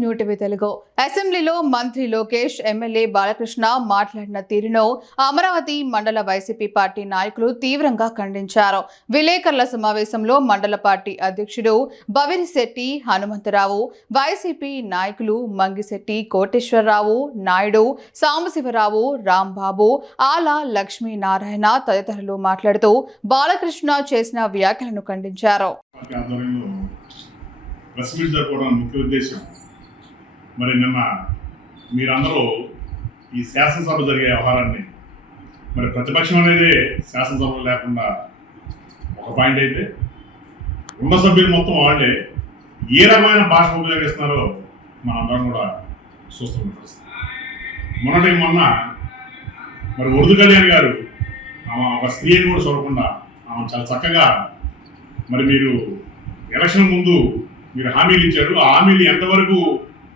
New TV Telugu. అసెంబ్లీలో మంత్రి Lokesh MLA Balakrishna మాట్లాడిన తీరును అమరావతి మండల వైసీపీ పార్టీ నాయకులు తీవ్రంగా ఖండించారు. విలేకరుల సమావేశంలో మండల పార్టీ అధ్యక్షుడు బవిరిశెట్టి హనుమంతరావు వైసీపీ నాయకులు మంగిశెట్టి కోటేశ్వరరావు నాయుడు సాంబశివరావు రాంబాబు ఆల లక్ష్మీనారాయణ తదితరులు మాట్లాడుతూ బాలకృష్ణ చేసిన వ్యాఖ్యలను ఖండించారు. ప్రెస్ మీట్ ముఖ్య ఉద్దేశం మరి నిన్న మీరందరూ ఈ శాసనసభ జరిగే వ్యవహారాన్ని మరి ప్రతిపక్షం అనేది శాసనసభలో లేకుండా ఒక పాయింట్ అయితే ఉన్న సభ్యులు మొత్తం వాళ్ళే ఏ రకమైన భాష ఉపయోగిస్తున్నారో మనందరం కూడా చూస్తున్నాం. మొన్నటి మొన్న మరి ఉర్దు కళ్యాణ్ గారు ఆమె ఒక స్త్రీని కూడా చూడకుండా ఆమె చాలా చక్కగా మరి మీరు ఎలక్షన్ ముందు మీరు హామీలు ఇచ్చారు. ఆ హామీలు ఎంతవరకు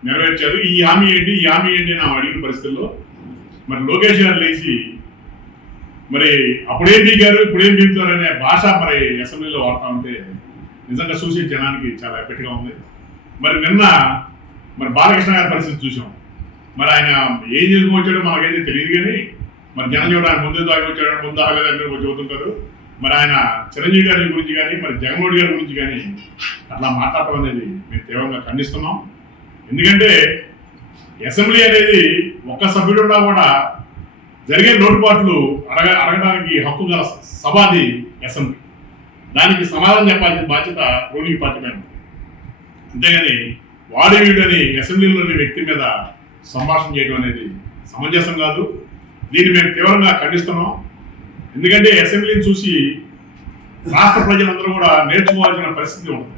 నెరవేర్చారు. ఈ హామీ ఏంటి? ఈ హామీ ఏంటి అని అడిగిన పరిస్థితుల్లో మరి లోకేష్ గారు లేచి మరి అప్పుడేం దిగారు ఇప్పుడేం దిగుతారు అనే భాష మరి అసెంబ్లీలో వాడుతూ ఉంటే నిజంగా చూసే జనానికి చాలా ఎఫెక్ట్గా ఉంది. మరి నిన్న మరి బాలకృష్ణ గారి పరిస్థితి చూసాం. మరి ఆయన ఏం చేసుకొచ్చాడో మనకైతే తెలియదు కానీ మరి జనం చూడడానికి ముందు దాకా వచ్చాడు ముందు ఆగలేదని కొంచెం చెబుతుంటారు. మరి ఆయన చిరంజీవి గారి గురించి కానీ మరి జగన్మోహన్ గారి గురించి కానీ అట్లా మాట్లాడటం అనేది మేము తీవ్రంగా ఖండిస్తున్నాం. ఎందుకంటే అసెంబ్లీ అనేది ఒక్క సభ్యుడు ఉన్నా కూడా జరిగే లోటుపాట్లు అడగ అడగడానికి హక్కు గల సభాది అసెంబ్లీ. దానికి సమాధానం చెప్పాల్సిన బాధ్యత రూలింగ్ పార్టీ మీద అంతేగాని వాడి వీడని అసెంబ్లీలోని వ్యక్తి మీద సంభాషణ చేయడం అనేది సమంజసం కాదు. దీన్ని మేము తీవ్రంగా ఖండిస్తున్నాం. ఎందుకంటే అసెంబ్లీని చూసి రాష్ట్ర ప్రజలందరూ కూడా నేర్చుకోవాల్సిన పరిస్థితి ఉంటుంది.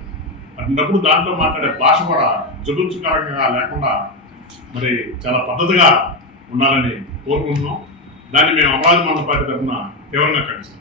అన్నప్పుడు దాంట్లో మాట్లాడే భాష కూడా జగుత్సకరంగా లేకుండా మరి చాలా పద్ధతిగా ఉండాలని కోరుకుంటున్నాం. దాన్ని మేము అమరావతి మండల పార్టీ తరఫున తీవ్రంగా ఖండిస్తాం